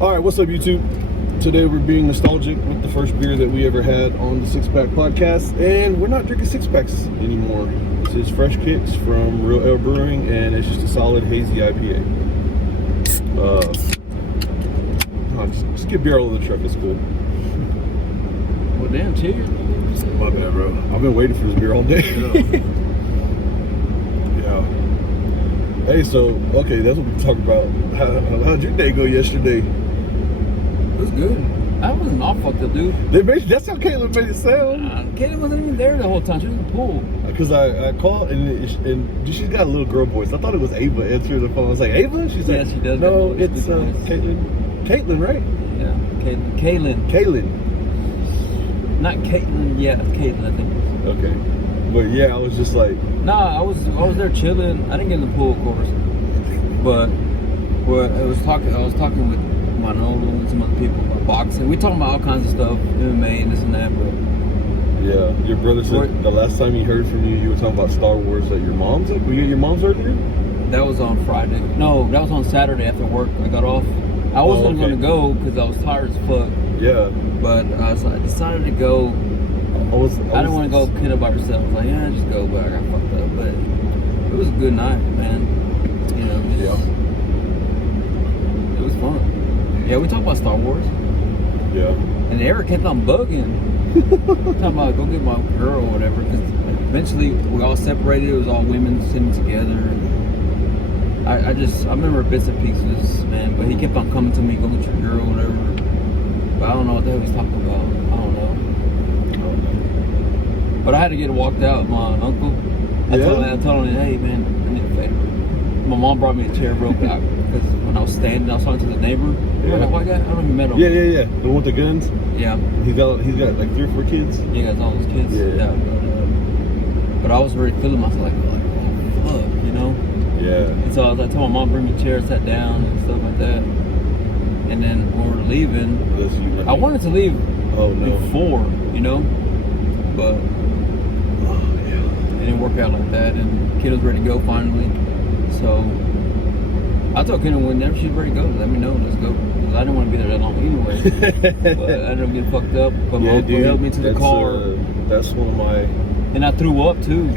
All right, what's up, YouTube? Today we're being nostalgic with the first beer that we ever had on the Six Pack podcast, and we're not drinking six packs anymore. This is Fresh Kicks from Real Ale Brewing, and it's just a solid hazy IPA. Just get beer all over the truck. It's cool. Well, damn, cheers. My bad, bro. I've been waiting for this beer all day. Yeah. Hey, so okay, that's what we talked about. How'd your day go yesterday? It was good. I wasn't all fucked up, dude. That's how Caitlin made it sound. Caitlin wasn't even there the whole time. She was in the pool. Because I called and she's got a little girl voice. I thought it was Ava answering the phone. I was like, Ava? She's like, yeah, she does. No, it's Caitlin. Caitlin, right? Yeah, Caitlin. Not Caitlin. Yeah, Caitlin, I think. Okay. But yeah, I was just like. Nah, I was there chilling. I didn't get in the pool, of course. But I was talking with my Nolan and some other people about boxing. We talking about all kinds of stuff, MMA and this and that. But yeah, your brother said the last time he heard from you, you were talking about Star Wars at your mom's. Were you at your mom's earlier? That was on Friday. No, that was on Saturday after work. I got off. I wasn't going to go because I was tired as fuck. Yeah. But I decided to go. I didn't want to go kid by herself. I was like, yeah, just go. But I got fucked up. But it was a good night, man. You know, it was fun. Yeah, we talked about Star Wars. Yeah. And Eric kept on bugging. Talking about go get my girl or whatever. Because eventually we all separated. It was all women sitting together. I remember bits and pieces, man. But he kept on coming to me, go get your girl or whatever. But I don't know what the hell he's talking about. I don't know. But I had to get walked out. My uncle. I told him, hey man, I need a favor. My mom brought me a chair broke out because when I was standing, I was talking to the neighbor. Remember that white guy? I don't even met him. Yeah. The one with the guns. Yeah. He's got like 3 or 4 kids. He got all those kids. Yeah. But I was already feeling myself like, oh fuck, you know. Yeah. And so I told my mom bring me a chair, sat down and stuff like that. And then when we were leaving, I wanted to leave before, you know, but it didn't work out like that. And the kid was ready to go finally. So I told Kendall whenever she's ready to go, let me know, let's go. Because I didn't want to be there that long anyway. But I ended up getting fucked up. But my uncle held me to the car. That's one of my... And I threw up too.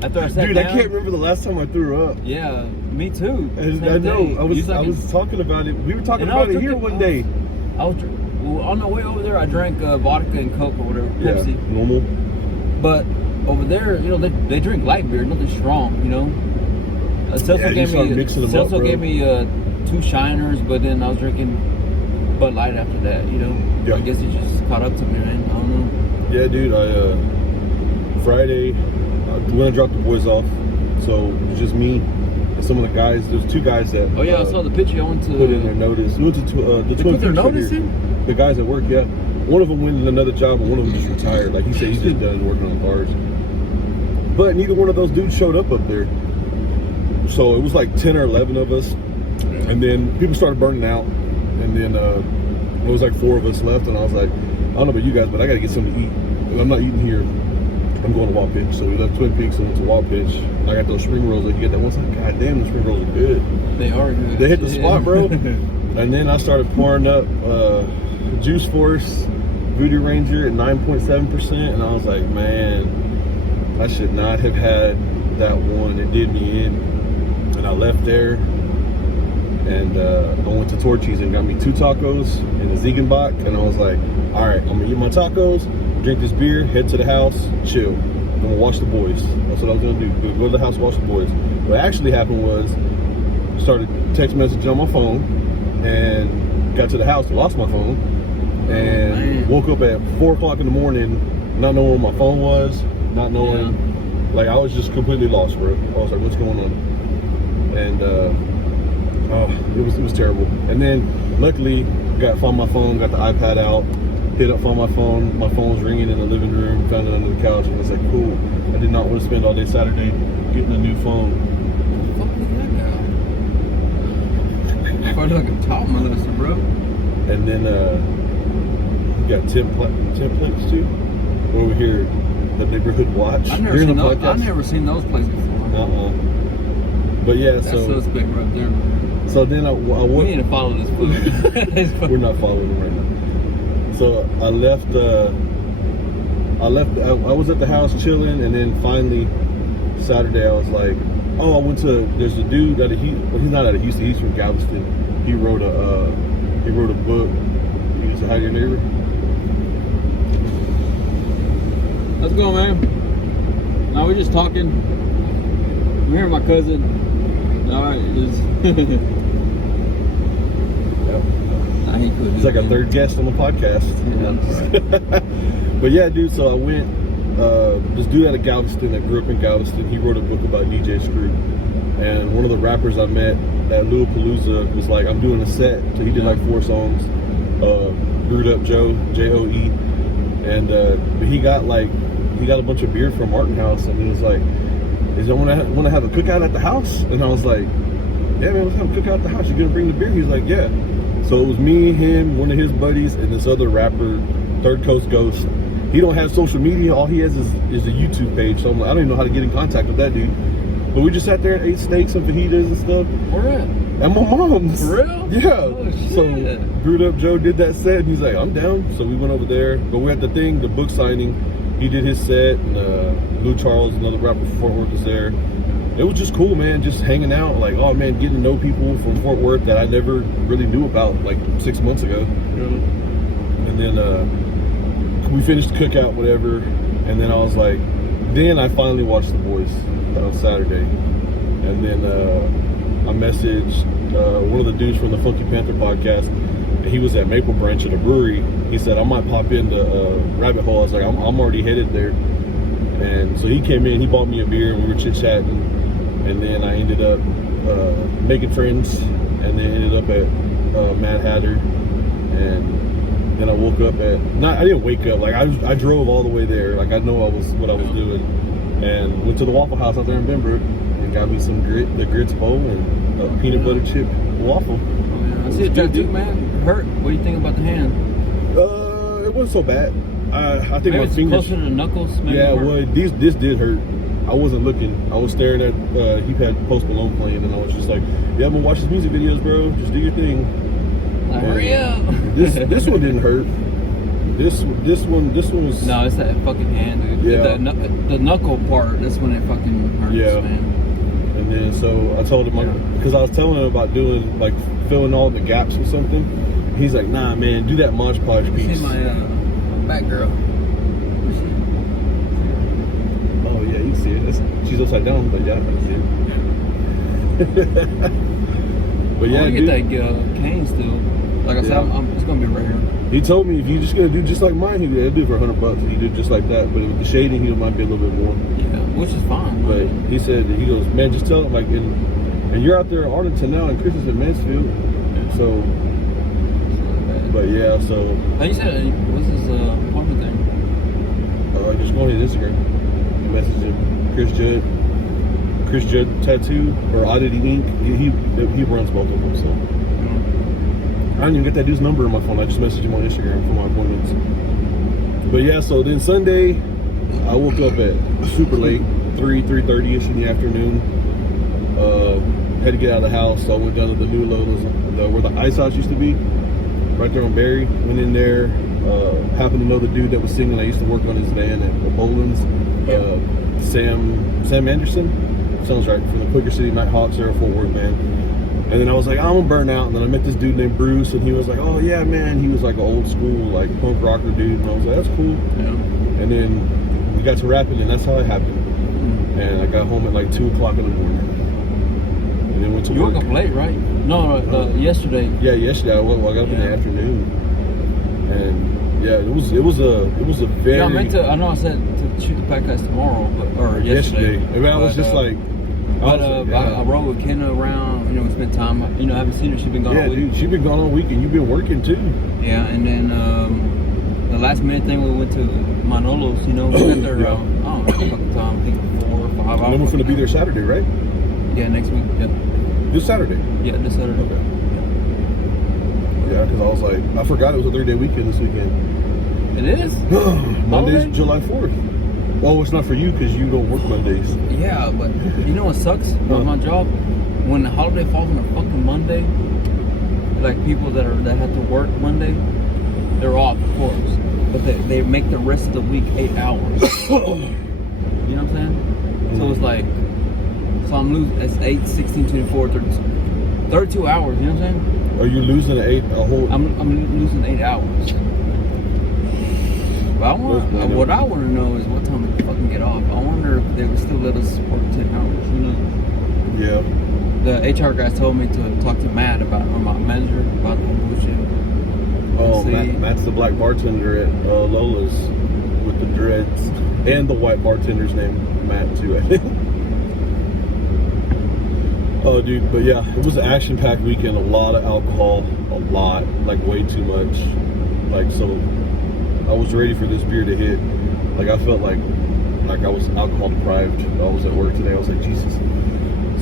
After I sat down. I can't remember the last time I threw up. Yeah, me too. I know. I was talking about it. We were talking about it here one day. On the way over there, I drank vodka and Coke or whatever, Pepsi. Normal. But over there, you know, they drink light beer, nothing strong, you know. Celso gave me 2 Shiners, but then I was drinking Bud Light after that, you know. Yeah. I guess he just caught up to me, man. I don't know. Yeah, dude. Friday, when I dropped the boys off, so it was just me and some of the guys. There's 2 guys that. Oh yeah, I saw the picture. I went to put in their notice. We went to the Twin Peaks. Noticing? The guys at work, yeah. One of them went in another job, and one of them just retired. Like he said, he's just done working on cars. But neither one of those dudes showed up there. So it was like 10 or 11 of us, and then people started burning out, and then it was like 4 of us left, and I was like, I don't know about you guys, but I gotta get something to eat. I'm not eating here. I'm going to Wapitch. So we left Twin Peaks and went to Wapitch. And I got those spring rolls that you get that one time. God damn, the spring rolls are good. They are good. They hit the spot, bro. And then I started pouring up Juice Force Voodoo Ranger at 9.7%, and I was like, man, I should not have had that one. It did me in. And I left there, and I went to Torchy's and got me 2 tacos and a Ziegenbach, and I was like, all right, I'm gonna eat my tacos, drink this beer, head to the house, chill. I'm gonna watch the boys. That's what I was gonna do. Go to the house, watch the boys. What actually happened was, started text message on my phone, and got to the house, lost my phone, and woke up at 4 o'clock in the morning, not knowing where my phone was, not knowing, like I was just completely lost, bro. I was like, what's going on? And it was terrible. And then luckily found my phone, got the iPad out, found my phone was ringing in the living room, found it under the couch, and I was like, cool. I did not want to spend all day Saturday getting a new phone. What the fuck is that guy? Probably like a top Melissa, bro. And then we got Tim Plates too. Over here, the Neighborhood Watch. I've never seen those places before. But yeah, that's suspect right there. So then I We went. need to follow this food. We're not following him right now. So I left. I was at the house chilling, and then finally Saturday I was like, oh, I went to. There's a dude out of Houston. Well, he's not out of Houston. He's from Galveston. He wrote a book. You used to hide your neighbor. Let's go, man. Now we're just talking. I'm here with my cousin. All right, I ain't cool. He's like a third guest on the podcast. Yeah. But yeah, dude. So I went. This dude out of Galveston that grew up in Galveston. He wrote a book about DJ Screw, and one of the rappers I met at Lollapalooza was like, I'm doing a set. So he did like 4 songs. Brewed Up Joe, Joe, and but he got a bunch of beer from Martin House, and he was like, "Is you want to have a cookout at the house?" And I was like, "Yeah, man, let's have a cookout at the house. You gonna bring the beer?" He's like, "Yeah." So it was me, him, one of his buddies, and this other rapper, Third Coast Ghost. He don't have social media. All he has is a YouTube page. So I'm like, I don't even know how to get in contact with that dude. But we just sat there and ate steaks and fajitas and stuff. Where at? At my mom's. For real? Yeah. Oh, shit. So Brewed Up Joe did that set, and he's like, I'm down. So we went over there. But we're at the thing, the book signing. He did his set, and Lou Charles, another rapper from Fort Worth, was there. It was just cool, man, just hanging out. Like, oh, man, getting to know people from Fort Worth that I never really knew about, like, 6 months ago. And then we finished the cookout, whatever. And then I was like, then I finally watched The Boys on Saturday. And then I messaged one of the dudes from the Funky Panther podcast. He was at Maple Branch at a brewery. He said, I might pop into Rabbit Hole. I was like, I'm already headed there. And so he came in, he bought me a beer, and we were chit-chatting. And then I ended up making friends, and then ended up at Mad Hatter. And then I woke up I didn't wake up, like I drove all the way there. Like I know what I was doing. And went to the Waffle House out there in Benbrook and got me some the grits bowl and a peanut butter chip waffle. I see a tattoo, man. Hurt. What do you think about the hand? It wasn't so bad. I think maybe my it's fingers. closer to the knuckles. Maybe Yeah, well, this did hurt. I wasn't looking. I was staring at. He had Post Malone playing, and I was just like, "Yeah, I'm gonna watch his music videos, bro. Just do your thing." Like, hurry up. This one didn't hurt. This one was. No, it's that fucking hand, dude. Yeah. The knuckle part. That's when it fucking hurts, Yeah. man. And then so I told him because I was telling him about doing like filling all the gaps with something. He's like, "Nah, man, do that Mod Podge You piece." see my back girl. Oh yeah, you can see it. She's upside down, but yeah, I can see it. But yeah, I dude, get that cane still. Like I said, Yeah. it's gonna be right here. he told me if you're just gonna do just like mine, he'd do it for $100. He did just like that, but with the shading, he might be a little bit more. Yeah, which is fine. But he said, he goes, man, just tell him like, and you're out there in Arlington now, and Chris is in Mansfield, so. But yeah, so. Oh, you said what's his apartment thing? Just go on his Instagram. You message him, Chris Judd Tattoo or Oddity Inc. He runs both of them, so. I didn't even get that dude's number on my phone. I just messaged him on Instagram for my appointments. But yeah, so then Sunday, I woke up at super late, 3:30ish in the afternoon. Had to get out of the house, so I went down to the new Lowe's, where the Ice House used to be, right there on Berry. Went in there, happened to know the dude that was singing. I used to work on his van at Boland's, Sam Anderson. Sounds right, from the Quaker City Night Hawks there at Fort Worth, man. And then I was like, I'm gonna burn out. And then I met this dude named Bruce, and he was like, oh yeah, man. He was like an old school, like punk rocker dude. And I was like, that's cool. Yeah. And then we got to rapping, and that's how it happened. And I got home at like 2 o'clock in the morning. And then went to You work. woke up late, right? No, yesterday. Yeah, yesterday I got up in the afternoon. And yeah, it was a very. Yeah, I know I said to shoot the podcast tomorrow, or yesterday. And I was just like. I rode with Kenna around, we spent time, I haven't seen her, she's been gone all week. Yeah, dude, she's been gone all week, and you've been working too. Yeah, and then the last minute thing, we went to Manolo's, we got there I don't know, fucking time, I think 4 or 5 hours. And then we're gonna be there Saturday, right? Yeah, next week, yeah. This Saturday? Yeah, this Saturday. Okay. Yeah, because I was like, I forgot it was a 3-day weekend this weekend. It is? Monday's July 4th. Well, it's not for you because you don't work Mondays. Yeah, but you know what sucks about my job? when the holiday falls on a fucking Monday, like people that have to work Monday, they're off, of course, but they make the rest of the week 8 hours. You know what I'm saying? So it's like, so I'm losing. It's 8, 16, 24, 32 hours. You know what I'm saying? Are you losing a whole? I'm losing 8 hours. But what I want to know is what time we fucking get off. I wonder if they would still let us work 10 hours. You know? Yeah. The HR guys told me to talk to Matt my manager about the bullshit. Oh, Matt's the black bartender at Lola's with the dreads, and the white bartender's name Matt too, I think. Oh, dude, but yeah, it was an action-packed weekend. A lot of alcohol, like way too much. Like, so I was ready for this beer to hit. Like, I felt like I was alcohol deprived. I was at work today. I was like, Jesus.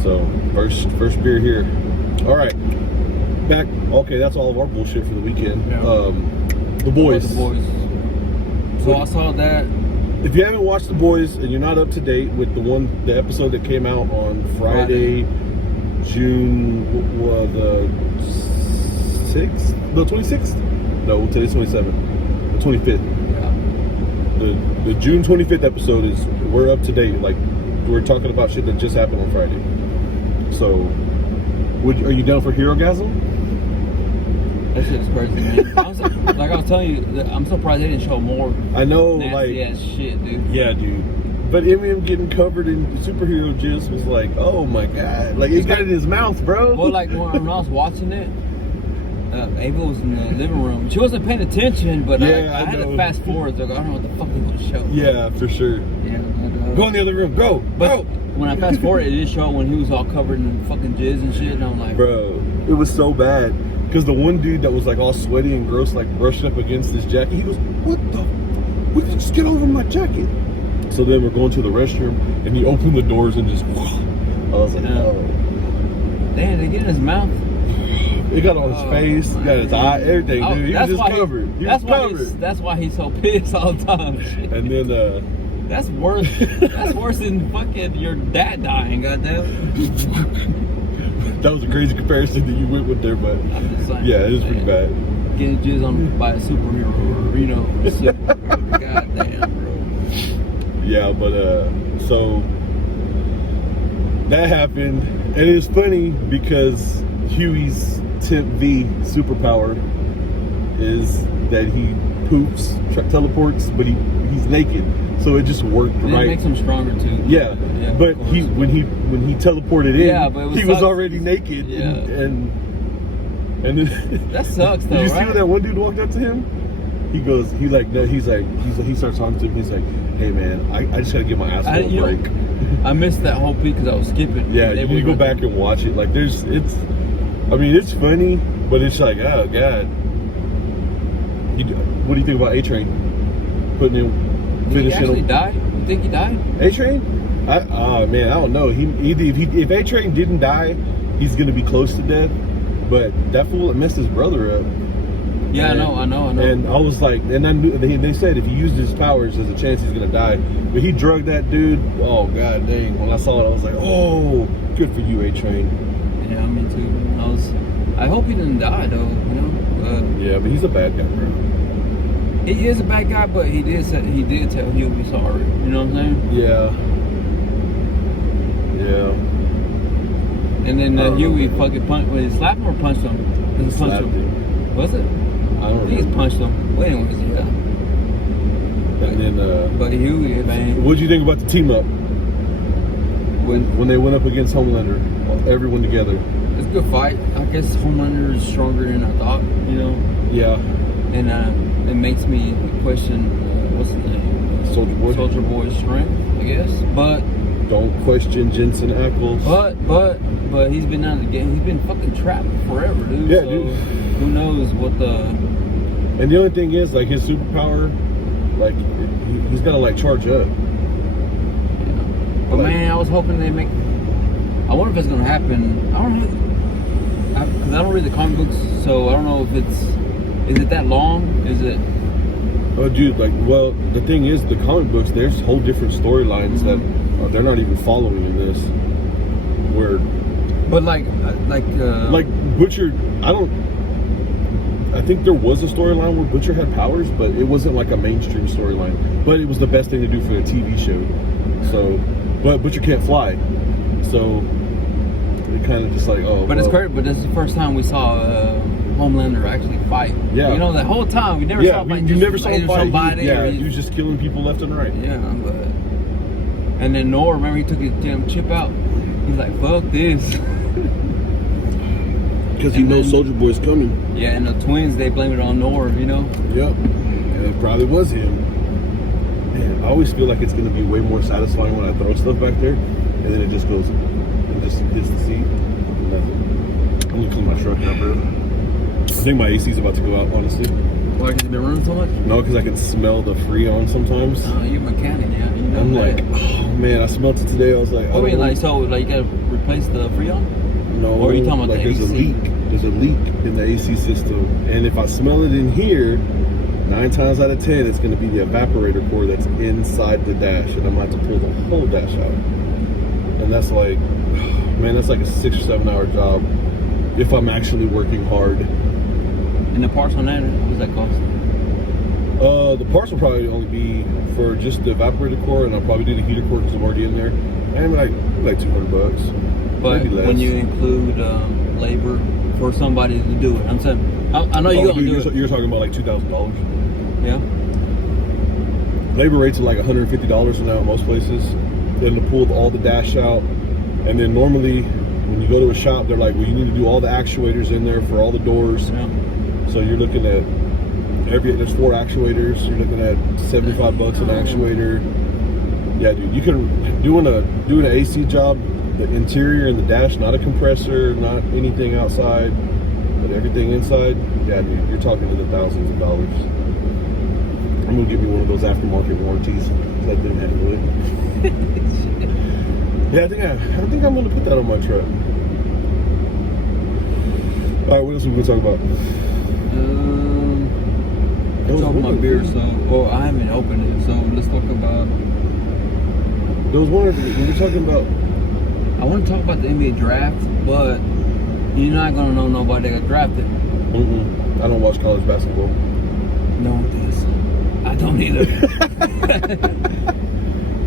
So first beer here. All right, back. Okay, that's all of our bullshit for the weekend. Yeah. The Boys. The Boys. So I saw that. If you haven't watched The Boys and you're not up to date with the episode that came out on Friday. June the 6th? No, 26th? No, today's 27th. The 25th. Yeah. The June 25th episode is, we're up to date. Like, we're talking about shit that just happened on Friday. So, are you down for Herogasm? That shit's crazy, man. Like I was telling you, I'm surprised they didn't show more. I know, nasty ass shit, dude. Yeah, dude. But Eminem getting covered in superhero jizz was like, oh my god. Like, he's got it in his mouth, bro. Well, like, when I was watching it, Ava was in the living room. She wasn't paying attention, but yeah, I had to fast forward. So I don't know what the fuck they want to show. Yeah, for sure. Yeah. Go in the other room. Go. But when I fast forward, it did show when he was all covered in fucking jizz and shit. And I'm like, bro, it was so bad. Because the one dude that was like all sweaty and gross, like brushed up against his jacket, he goes, what the? We can just get over my jacket. So then we're going to the restroom, and he opened the doors and just, I was like, oh. Damn, they get in his mouth. It got on his face, got his eye, everything, dude. He was just covered. That's why he's so pissed all the time. And then, that's worse. That's worse than fucking your dad dying, goddamn. That was a crazy comparison that you went with there, but yeah, it is pretty bad. Getting jizz on by a superhero, you know, goddamn, bro. Yeah, but so that happened, and it's funny because Huey's Temp V superpower is that he poops, teleports, but he's naked, so it just worked right. It makes him stronger too. Yeah, but when he teleported in, he was already naked, yeah. and then that sucks though. Did you see when that one dude walked up to him? He starts talking to him. He's like, hey man, I just gotta give my asshole a break. I missed that whole beat because I was skipping. Yeah, you need to go back and watch it. Like, it's funny, but it's like, oh god. What do you think about A-Train putting in, finishing? Did he actually die? You think he died? A-Train? I don't know. If A-Train didn't die, he's gonna be close to death. But that fool messed his brother up. Yeah, I know. And I was like, and I knew they said if he used his powers, there's a chance he's gonna die. But he drugged that dude. Oh god dang! When I saw it, I was like, oh, good for you, A-Train. Yeah, me too. I hope he didn't die though. You know. Yeah, but he's a bad guy, bro. He is a bad guy, but he did tell he'll be sorry. You know what I'm saying? Yeah. Yeah. And then Huey fucking he slapped him or punched him? He slapped him. Was it? I don't know. He's punched him. Well, anyways, yeah. And then, but Huey, man. What'd you think about the team up? When they went up against Homelander, everyone together. It's a good fight. I guess Homelander is stronger than I thought, you know? Yeah. And it makes me question, what's his name? Soldier Boy's strength, I guess. But don't question Jensen Ackles. But he's been out of the game. He's been fucking trapped forever, dude. Yeah, so dude. Who knows what the... And the only thing is, like, his superpower, like, he's got to, like, charge up. Yeah. But, like, man, I was hoping they make... I wonder if it's going to happen. I don't know. Because I don't read the comic books, so I don't know if it's... Is it that long? Is it... Oh, dude, like, well, the thing is, the comic books, there's whole different storylines that they're not even following in this. Where But like Butcher, I think there was a storyline where Butcher had powers, but it wasn't like a mainstream storyline. But it was the best thing to do for a TV show. So, but Butcher can't fly, so it kind of just like, oh. But it's great. But this is the first time we saw Homelander actually fight. Yeah. You know, the whole time we never saw him fight. You never saw him fight. Somebody, He was just killing people left and right. Yeah, but and then Nor, remember he took his damn chip out. He's like, fuck this. Because he knows Soldier Boy's coming. Yeah, and the twins, they blame it on Nor, you know? Yep. And it probably was him. Man, I always feel like it's going to be way more satisfying when I throw stuff back there. And then it just goes, and just hits the seat. And that's it. I'm going to clean my truck now, bro. I think my AC's about to go out, honestly. Why, because it's been running so much? No, because I can smell the Freon sometimes. Oh, you're a mechanic, yeah. You know I'm that. like, oh man, I smelled it today. I was like, I mean, like, so, like, you got to replace the Freon? No, or are you talking about like the there's AC? a leak. There's a leak in the AC system, and if I smell it in here, 9 times out of 10, it's going to be the evaporator core that's inside the dash, and I'm going to have to pull the whole dash out. And that's like, man, that's like a 6 or 7 hour job if I'm actually working hard. And the parts on that, what does that cost? The parts will probably only be for just the evaporator core, and I'll probably do the heater core because I'm already in there. And like $200. But maybe less. when you include labor for somebody to do it, I'm saying, I know you're gonna do it. You're talking about like $2,000. Yeah. Labor rates are like $150 now at most places. Then to pull all the dash out, and then normally when you go to a shop, they're like, well, you need to do all the actuators in there for all the doors. Yeah. So you're looking at there's 4 actuators. You're looking at $75 an actuator. Yeah, dude, you can doing an AC job, the interior and the dash, not a compressor, not anything outside, but everything inside. Yeah, dude, you're talking in the thousands of dollars. I'm gonna get me one of those aftermarket warranties. That didn't handle it. Yeah, I think I'm gonna put that on my truck. All right, what else are we gonna talk about? Talk about beer, so I haven't opened it, so let's talk about. There was one we were talking about. I want to talk about the NBA draft, but you're not gonna know nobody that got drafted. I don't watch college basketball. No one does. I don't either.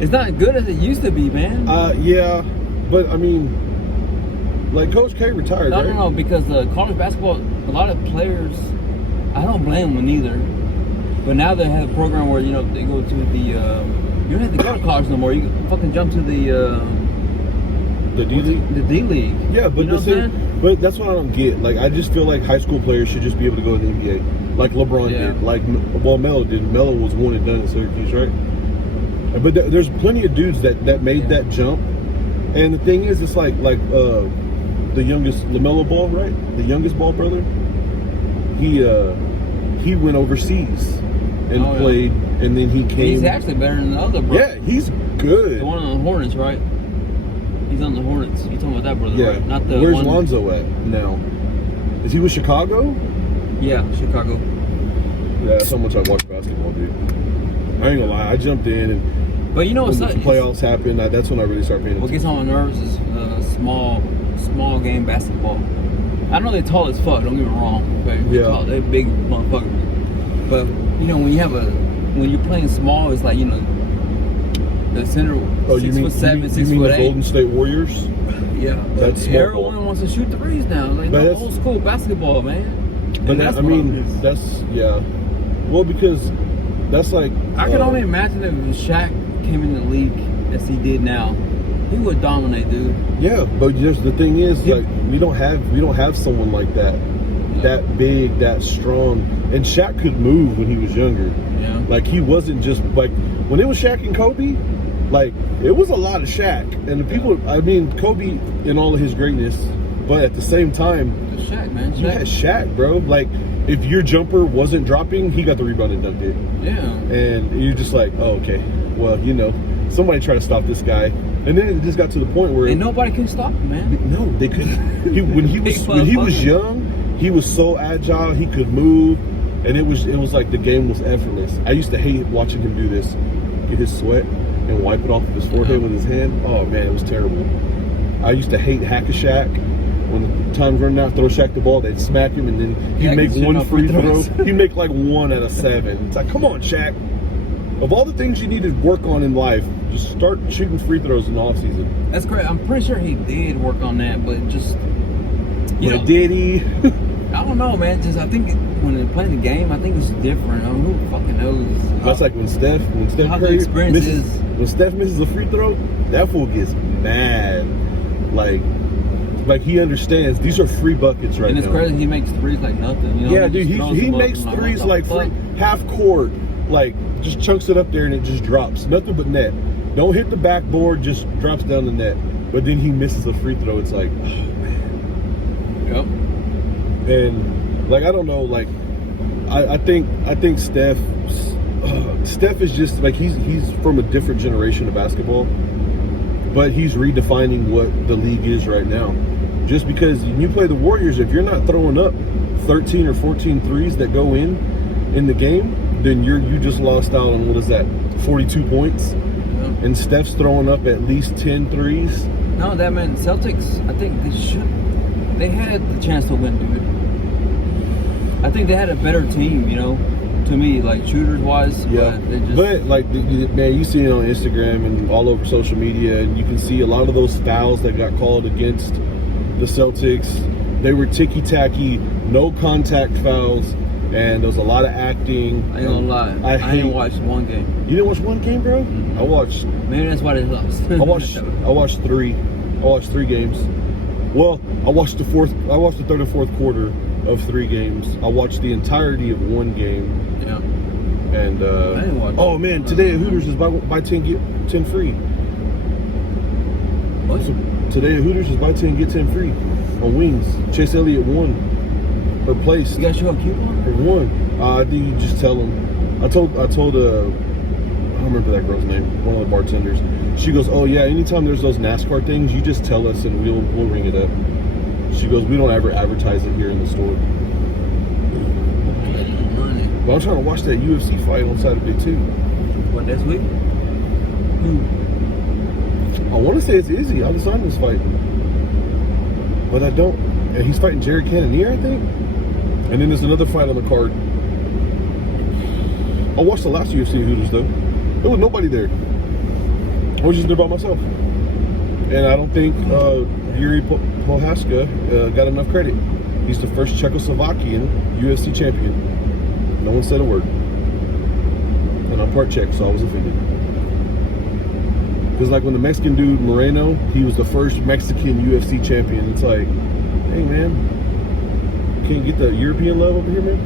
It's not as good as it used to be, man. Yeah, but I mean, like Coach K retired, right? No, because college basketball, a lot of players, I don't blame them either. But now they have a program where, you know, they go to the, you don't have to go to college no more. You can fucking jump to the D League? The D League. Yeah, but, you know but that's what I don't get. Like, I just feel like high school players should just be able to go to the NBA. Like LeBron did. Like, well, Melo did. Melo was one and done at Syracuse, right? But there's plenty of dudes that made that jump. And the thing is, it's like the youngest, LaMelo Ball, right? The youngest Ball brother. He went overseas and played, and then he came. He's actually better than the other brother. Yeah, he's good. The one on the Hornets, right? He's on the Hornets. You're talking about that brother, Yeah. right? Not the Where's one... Lonzo at now? Is he with Chicago? Yeah, Chicago. Yeah, that's how much I watch basketball, dude. I ain't gonna lie, I jumped in, and but you know, when the playoffs happened, that's when I really started paying attention. What gets on my nerves is small game basketball. I know they're tall as fuck. Don't get me wrong. Okay? Yeah, they're big motherfuckers. But you know, when you're playing small, it's like, you know, the center 6'7", 6'8". You mean the Golden State Warriors? Yeah, that's small. Everyone wants to shoot threes now. Like no old school basketball, man. But that's well, because that's like I could only imagine if Shaq came in the league as he did now. He would dominate, dude. Yeah, but just the thing is, like, we don't have someone like that, that big, that strong. And Shaq could move when he was younger. Yeah. Like, he wasn't just like when it was Shaq and Kobe. Like, it was a lot of Shaq, and the people. I mean, Kobe in all of his greatness, but at the same time, Shaq, man. You had Shaq, bro. Like, if your jumper wasn't dropping, he got the rebound and dunked it. Yeah. And you're just like, oh, okay. Well, you know, somebody try to stop this guy. And then it just got to the point where nobody can stop him, man. No, they couldn't. When he was young, he was so agile. He could move, and it was like the game was effortless. I used to hate watching him do this, get his sweat and wipe it off of his forehead with his hand. Oh man, it was terrible. I used to hate Hack-a-Shaq when the time's running out, throw Shaq the ball, they'd smack him, and then he'd make one free throw. He'd make like 1 out of 7. It's like, come on, Shaq. Of all the things you need to work on in life, just start shooting free throws in the off season. That's correct. I'm pretty sure he did work on that, but just did he? I don't know, man. Just I think when they're playing the game, I think it's different. I don't know, who fucking knows. That's like when Steph Curry when Steph misses a free throw, that fool gets mad. Like he understands these are free buckets right now. And it's crazy he makes threes like nothing. You know? Yeah, dude, he makes threes like half court, like just chunks it up there and it just drops. Nothing but net. Don't hit the backboard, just drops down the net. But then he misses a free throw. It's like, oh man. Yep. And like I don't know, like I think Steph is just like he's from a different generation of basketball, but he's redefining what the league is right now. Just because when you play the Warriors, if you're not throwing up 13 or 14 threes that go in the game, then you just lost out on, what is that, 42 points? Yeah. And Steph's throwing up at least 10 threes. No, that meant Celtics, I think they had the chance to win, dude. I think they had a better team, you know, to me, like shooters wise. Yeah. But like, man, you see it on Instagram and all over social media, and you can see a lot of those fouls that got called against the Celtics. They were ticky-tacky, no contact fouls, and there was a lot of acting. I ain't gonna lie, I ain't watched one game. You didn't watch one game, bro? Mm-hmm. I watched. Maybe that's why they lost. I watched 3. I watched 3 games. Well, I watched the third and fourth quarter of 3 games. I watched the entirety of 1 game. Yeah. And I didn't watch oh man, today at Hooters is buy 10 get 10 free. What? So today at Hooters is buy 10 get 10 free on wings. Chase Elliott won. Her place. You got show a coupon? Or won. I think you just tell them. I told I don't remember that girl's name. One of the bartenders. She goes, "Oh yeah, anytime there's those NASCAR things, you just tell us and we'll ring it up." She goes, "We don't ever advertise it here in the store." But I'm trying to watch that UFC fight on Saturday too. What, next week? I want to say it's Izzy Adesanya's fight, but I don't. And he's fighting Jared Cannonier, I think. And then there's another fight on the card. I watched the last UFC Hooters though. There was nobody there. I was just there by myself, and I don't think Yuri Prohaska got enough credit. He's the first Czechoslovakian UFC champion. No one said a word. And I'm part Czech, so I was offended. Because like when the Mexican dude, Moreno, he was the first Mexican UFC champion. It's like, hey man, can't get the European love over here, man?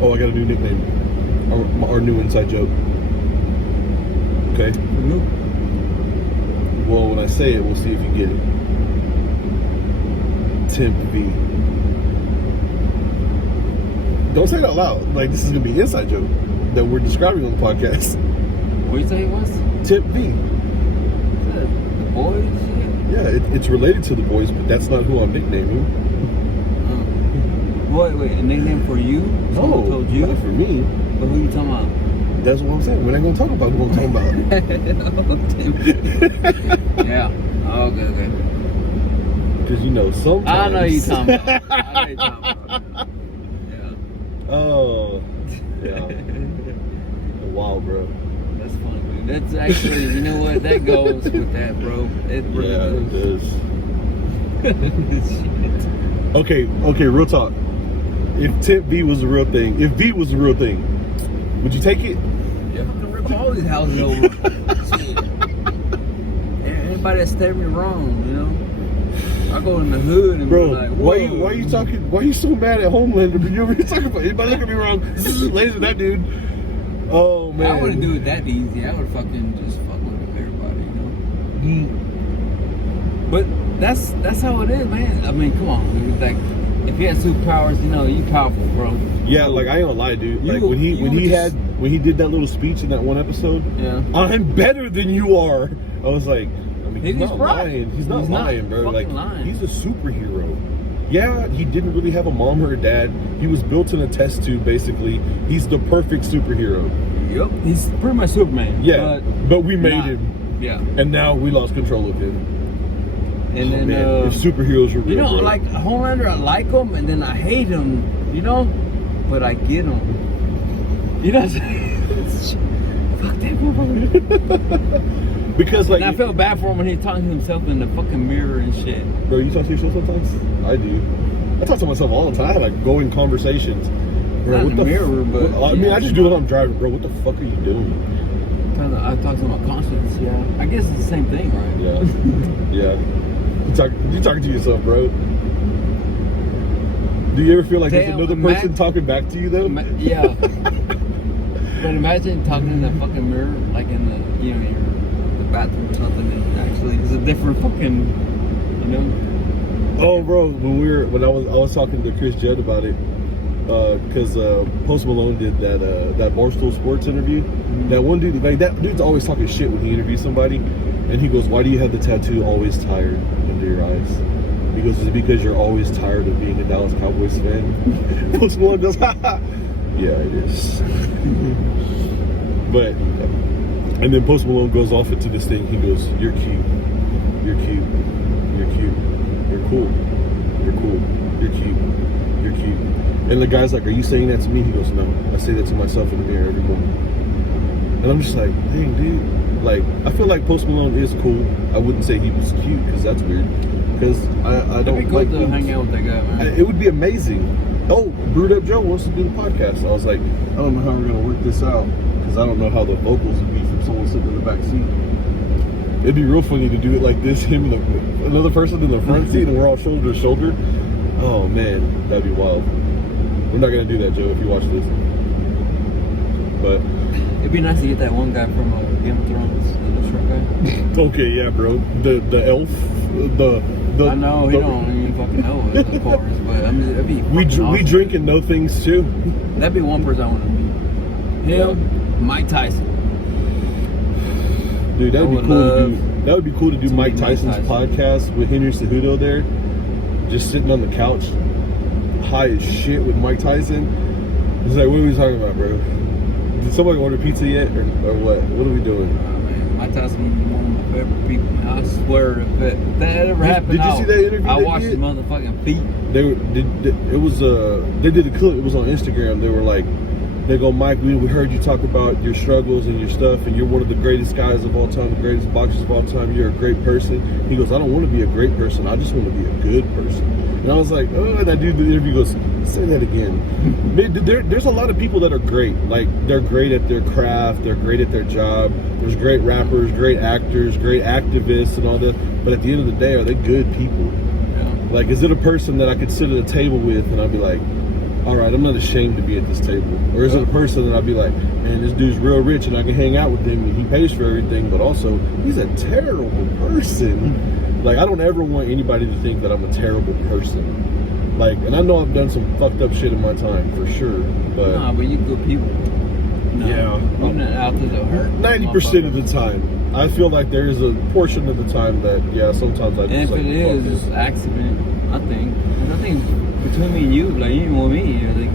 Oh, I got a new nickname. Our new inside joke. Okay? Mm-hmm. Well, when I say it, we'll see if you get it. Temp V. Don't say it out loud. Like, this is going to be an inside joke that we're describing on the podcast. What do you say it was? Temp V. Is that the boys? Yeah, it's related to the boys, but that's not who I'm nicknaming. Wait, a nickname for you? Someone told you? Not for me. But who you talking about? That's what I'm saying. We're not going to talk about who I'm talking about. Yeah. Oh, okay. Because, you know, sometimes... I know you're talking about. Yeah. Oh. Yeah. Wow, bro. That's funny, dude. That's actually, you know what? That goes with that, bro. It really does. Shit. Okay, real talk. If Temp V was the real thing, would you take it? Yeah, I'm gonna rip all these houses over. Anybody that stabbed me wrong, you know? I go in the hood and bro, be like, why are you so mad at Homelander? You ever talking about anybody look at me wrong? Laser that dude. Oh man. I wouldn't do it that easy. I would fucking just fuck with everybody, you know? But that's how it is, man. I mean, come on, dude. Like, if you had superpowers, you know, you powerful, bro. Yeah, like I ain't gonna lie, dude. Like when he did that little speech in that one episode, yeah, I'm better than you are. I was like, I mean, he's not lying. He's not lying, bro. Like lying. He's a superhero. Yeah, he didn't really have a mom or a dad. He was built in a test tube, basically. He's the perfect superhero. Yep, he's pretty much Superman. Yeah, but we made him. Yeah. And now we lost control of him. And then, if superheroes were real, you know, bro. like Homelander, I like him, and then I hate him, you know, but I get him. You know what I'm saying? Fuck that motherfucker. Because, like, and I felt bad for him when he talking to himself in the fucking mirror and shit. Bro, you talk to yourself sometimes? I do. I talk to myself all the time, like, going conversations. Bro, Not in the mirror, but... I mean, I just do it when I'm driving. Bro, what the fuck are you doing? I talk to my conscience, yeah. I guess it's the same thing, right? Yeah. Yeah. You talking to yourself, bro. Do you ever feel like there's another person talking back to you, though? Yeah. But imagine talking in the fucking mirror, like in the, you know, the bathroom or something, and actually it's a different fucking, you know? Oh, bro, when I was talking to Chris Judd about it, because Post Malone did that Barstool Sports interview. Mm-hmm. That one dude, like, that dude's always talking shit when he interviews somebody, and he goes, "Why do you have the tattoo always tired under your eyes?" He goes, "Is it because you're always tired of being a Dallas Cowboys fan?" Post Malone goes, "Ha. Yeah, it is." But, and then Post Malone goes off into this thing. He goes, "You're cute. You're cute. You're cute. You're cool. You're cool. You're cute. You're cute." And the guy's like, "Are you saying that to me?" He goes, "No. I say that to myself in the mirror every morning." And I'm just like, dang, dude. Like, I feel like Post Malone is cool. I wouldn't say he was cute, because that's weird. Because I don't It'd be like cool to hang out with that guy, man. It would be amazing. Oh, Brewed Up Joe wants to do the podcast. So I was like, I don't know how we're going to work this out, because I don't know how the vocals would be from someone sitting in the back seat. It'd be real funny to do it like this, him and another person in the front seat, and we're all shoulder to shoulder. Oh, man, that'd be wild. We're not going to do that, Joe, if you watch this. But it'd be nice to get that one guy from Game of Thrones, the short guy. Okay, yeah, bro. The elf, I know he don't even fucking know it, of course, but I mean, it'd be awesome. We drink and know things too. That'd be one person I want to meet. Him, Mike Tyson. Dude, that would be cool to do. That would be cool to do Mike Tyson's podcast with Henry Cejudo there, just sitting on the couch, high as shit with Mike Tyson. It's like, what are we talking about, bro? Did somebody order pizza yet, or what? What are we doing? Man, Mike Tyson was one of my favorite people. Man. I swear, if that ever happened, did you see that interview? I watched his motherfucking feet. They did a clip. It was on Instagram. They were like, they go, "Mike, we heard you talk about your struggles and your stuff, and you're one of the greatest guys of all time, the greatest boxers of all time. You're a great person." He goes, "I don't want to be a great person. I just want to be a good person." And I was like, oh, and that dude in the interview goes, "Say that again." There's a lot of people that are great. Like, they're great at their craft. They're great at their job. There's great rappers, great actors, great activists, and all that. But at the end of the day, are they good people? Yeah. Like, is it a person that I could sit at a table with and I'd be like, all right, I'm not ashamed to be at this table? Or is it a person that I'd be like, man, this dude's real rich and I can hang out with him and he pays for everything, but also he's a terrible person. Like, I don't ever want anybody to think that I'm a terrible person. Like, and I know I've done some fucked up shit in my time, for sure, but... Nah, but you good people. No, yeah. You're not out there to hurt. 90% of the time. I feel like there is a portion of the time that, yeah, sometimes I just, and if like, it is, it's an accident, I think. And I think between me and you, like, even with me, I think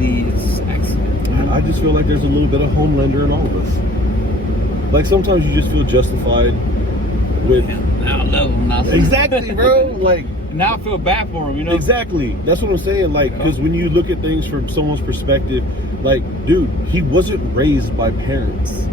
it's accident. I just feel like there's a little bit of Homelander in all of us. Like, sometimes you just feel justified with... Yeah, now I love him. Now Exactly, bro. Like... Now I feel bad for him, you know? Exactly. That's what I'm saying. Like, because when you look at things from someone's perspective, like, dude, he wasn't raised by parents.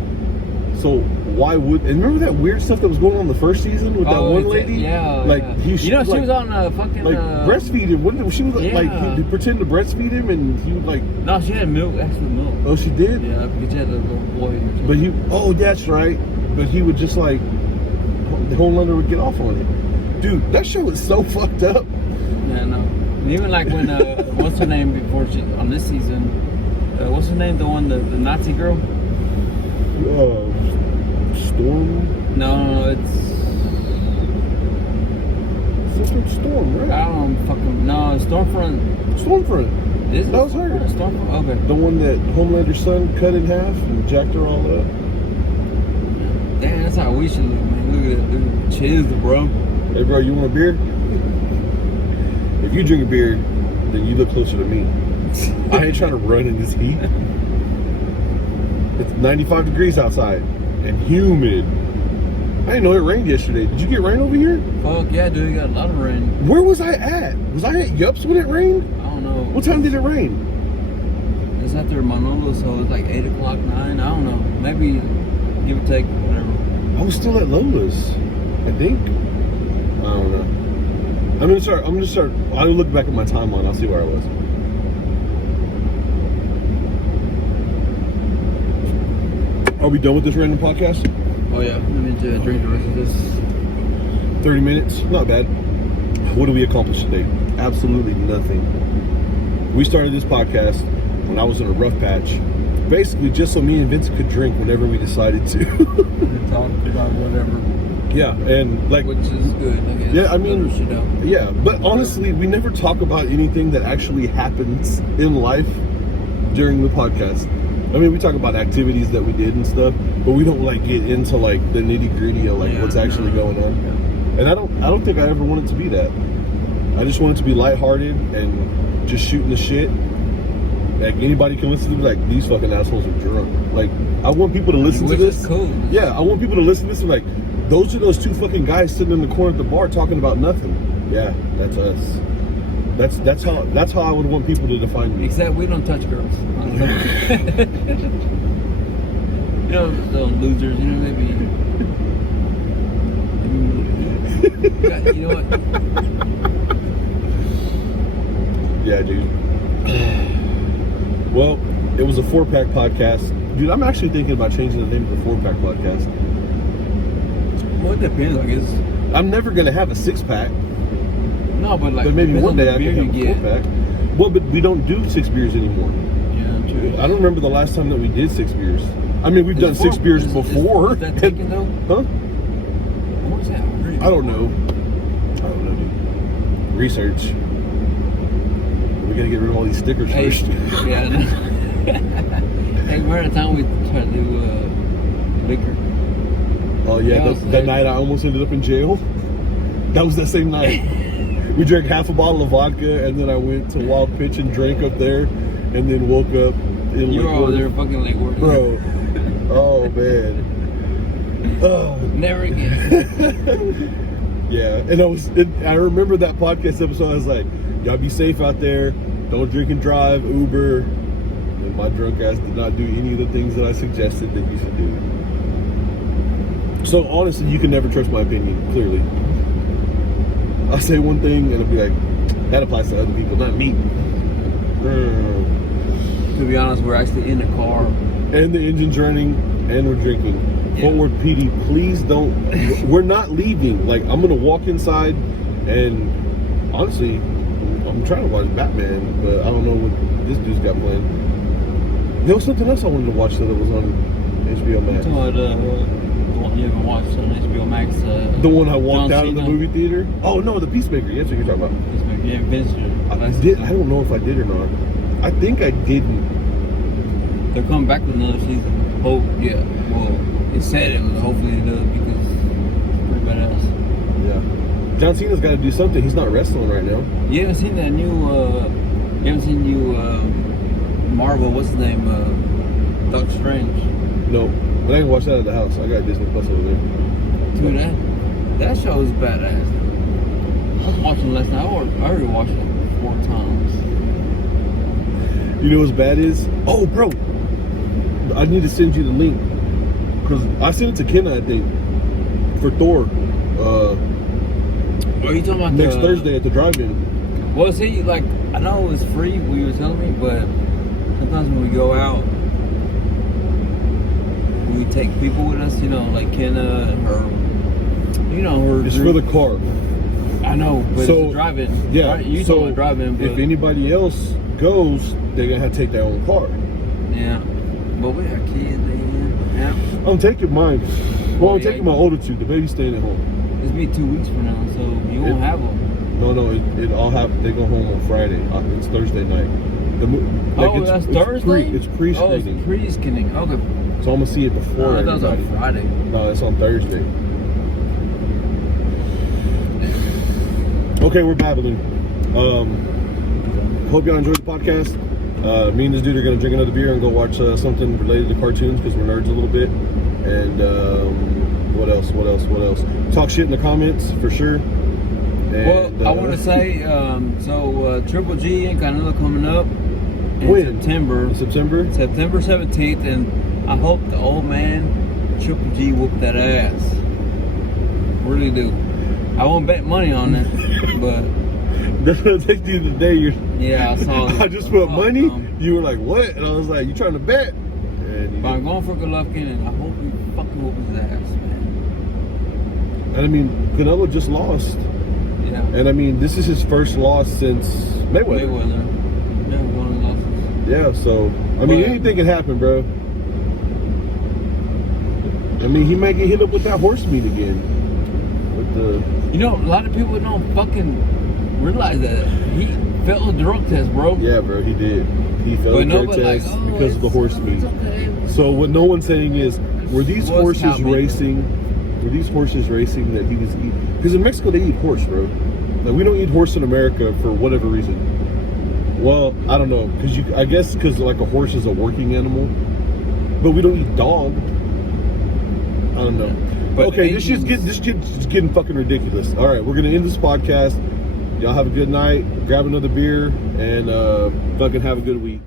So why would... And remember that weird stuff that was going on in the first season with that one lady? Yeah. Like, yeah. She was on fucking... Like, breastfeed him. What, she was like, he pretend to breastfeed him and he would like... No, she had milk, actual milk. Oh, she did? Yeah, because she had a little boy. But he... Oh, that's right. But he would just like... The Homelander would get off on it. Dude, that show was so fucked up. Yeah, I know. And even like when, what's her name before she, on this season, what's her name, the Nazi girl? Storm? No, it's... Sister Storm, right? I don't fucking, no, Stormfront. Stormfront. Is that was her. Stormfront, okay. The one that Homelander's son cut in half and jacked her all up. Damn, that's how we should look, man. Look at that dude. Cheers, bro. Hey, bro, you want a beer? If you drink a beer, then you look closer to me. I ain't trying to run in this heat. It's 95 degrees outside and humid. I didn't know it rained yesterday. Did you get rain over here? Fuck yeah, dude. You got a lot of rain. Where was I at? Was I at Yups when it rained? I don't know. What time did it rain? It's after Manolo, so it's like 8 o'clock, 9. I don't know. Maybe give or take, whatever. I was still at Lola's, I think. I don't know. I'm gonna start. I'll look back at my timeline. I'll see where I was. Are we done with this random podcast? Oh yeah, I'm going to drink the rest of this. 30 minutes, not bad. What do we accomplish today? Absolutely nothing. We started this podcast when I was in a rough patch, basically just so me and Vince could drink whenever we decided to. And talk about whatever. Yeah, and like, which is good, I guess. Yeah, I mean, yeah, but honestly, we never talk about anything that actually happens in life during the podcast. I mean, we talk about activities that we did and stuff, but we don't like get into like the nitty gritty of like what's actually going on. Yeah. And I don't think I ever wanted to be that. I just wanted to be lighthearted and just shooting the shit. Like anybody can listen to me, like these fucking assholes are drunk. Like I want people to listen to this. Cool. Yeah, I want people to listen to this and like, those are those two fucking guys sitting in the corner at the bar talking about nothing. Yeah, that's us. That's how I would want people to define me. Except we don't touch girls. You know, those losers. You know, maybe. You know what? Yeah, dude. Well, it was a 4-pack podcast, dude. I'm actually thinking about changing the name of the 4-pack podcast. Well, it depends, I guess. I'm never gonna have a 6-pack. No, but like, but maybe one day I can can have a 4-pack. Well, but we don't do 6 beers anymore. Yeah, true. I don't remember the last time that we did 6 beers. I mean, we've done 6 beers before. Is that taken though? Huh? What was that? I don't know, dude. Research. We gotta get rid of all these stickers first. Yeah. Hey, remember the time we tried to do liquor? Oh yeah, that night I almost ended up in jail. That was that same night. We drank half a bottle of vodka, and then I went to Wild Pitch and drank up there, and then woke up in You were over there fucking Lake Worth. Bro. Oh man. Never again. Yeah, and I remember that podcast episode. I was like, y'all be safe out there. Don't drink and drive, Uber. And my drunk ass did not do any of the things that I suggested that you should do. So honestly, you can never trust my opinion, clearly. I'll say one thing and I'll be like, that applies to other people, not me. To be honest, we're actually in the car. And the engine's running and we're drinking. Yeah. Fort Worth PD, please don't. We're not leaving. Like, I'm going to walk inside and honestly, I'm trying to watch Batman, but I don't know what this dude's got planned. There was something else I wanted to watch that was on HBO Max. You haven't watched on HBO Max? The one I walked out of the movie theater? Oh no, The Peacemaker. That's what you're talking about. Peacemaker, yeah, Visitor. I don't know if I did or not. I think I didn't. They're coming back with another season. Hope, yeah. Well, it said it was hopefully it does because it's pretty badass. Yeah. John Cena's got to do something. He's not wrestling right now. You haven't seen that new, Marvel, what's his name? Doctor Strange. No. But I can watch that at the house. I got Disney Plus over there. Dude, that show is badass. I was watching last night. I already watched it 4 times. You know what's bad is? Oh, bro. I need to send you the link. Because I sent it to Kenna, I think. For Thor. Are you talking about next Thursday at the drive-in? Well, see, like, I know it was free, what you were telling me, but sometimes when we go out, we take people with us, you know, like Kenna and her, you know, her. It's group. for the car. I know, but it's a drive-in. Yeah. Right? You talking about drive-in, but if anybody else goes, they're going to have to take their own car. Yeah. But we got kids, man. Yeah. I'm taking mine. Well, I'm taking my older 2. The baby's staying at home. It's be 2 weeks from now, so you won't have them. No, it all happen. They go home on Friday. It's Thursday night. That's Thursday? It's pre-screening. Oh, it's pre-screening. Okay. So I'm going to see it before that was on Friday. No, it's on Thursday. Okay, we're babbling. Hope y'all enjoyed the podcast. Me and this dude are gonna drink another beer and go watch something related to cartoons because we're nerds a little bit. And what else? Talk shit in the comments for sure. And, well, I want to say, Triple G and Canelo coming up in September. September 17th, and I hope the old man Triple G whoop that ass. Really do. I won't bet money on it, but that's what I texted you today. Yeah, I saw it. I just put money. You were like, what? And I was like, you trying to bet? But I'm going for Golovkin, and I hope he fucking whoop his ass, man. And I mean, Canelo just lost. Yeah. And I mean, this is his first loss since Mayweather. Yeah, one of the losses. Yeah, so I mean, anything can happen, bro. I mean, he might get hit up with that horse meat again. With the, you know, a lot of people don't fucking realize that he failed a drug test, bro. Yeah, bro, he did. He failed a drug test because of the horse meat. Okay. So what no one's saying is, were these horses racing? Were these horses racing that he was eating? Because in Mexico they eat horse, bro. Like, we don't eat horse in America for whatever reason. Well, I don't know, I guess because like a horse is a working animal, but we don't eat dog. I don't know. But okay, this shit's getting fucking ridiculous. All right, we're gonna end this podcast. Y'all have a good night. Grab another beer and fucking have a good week.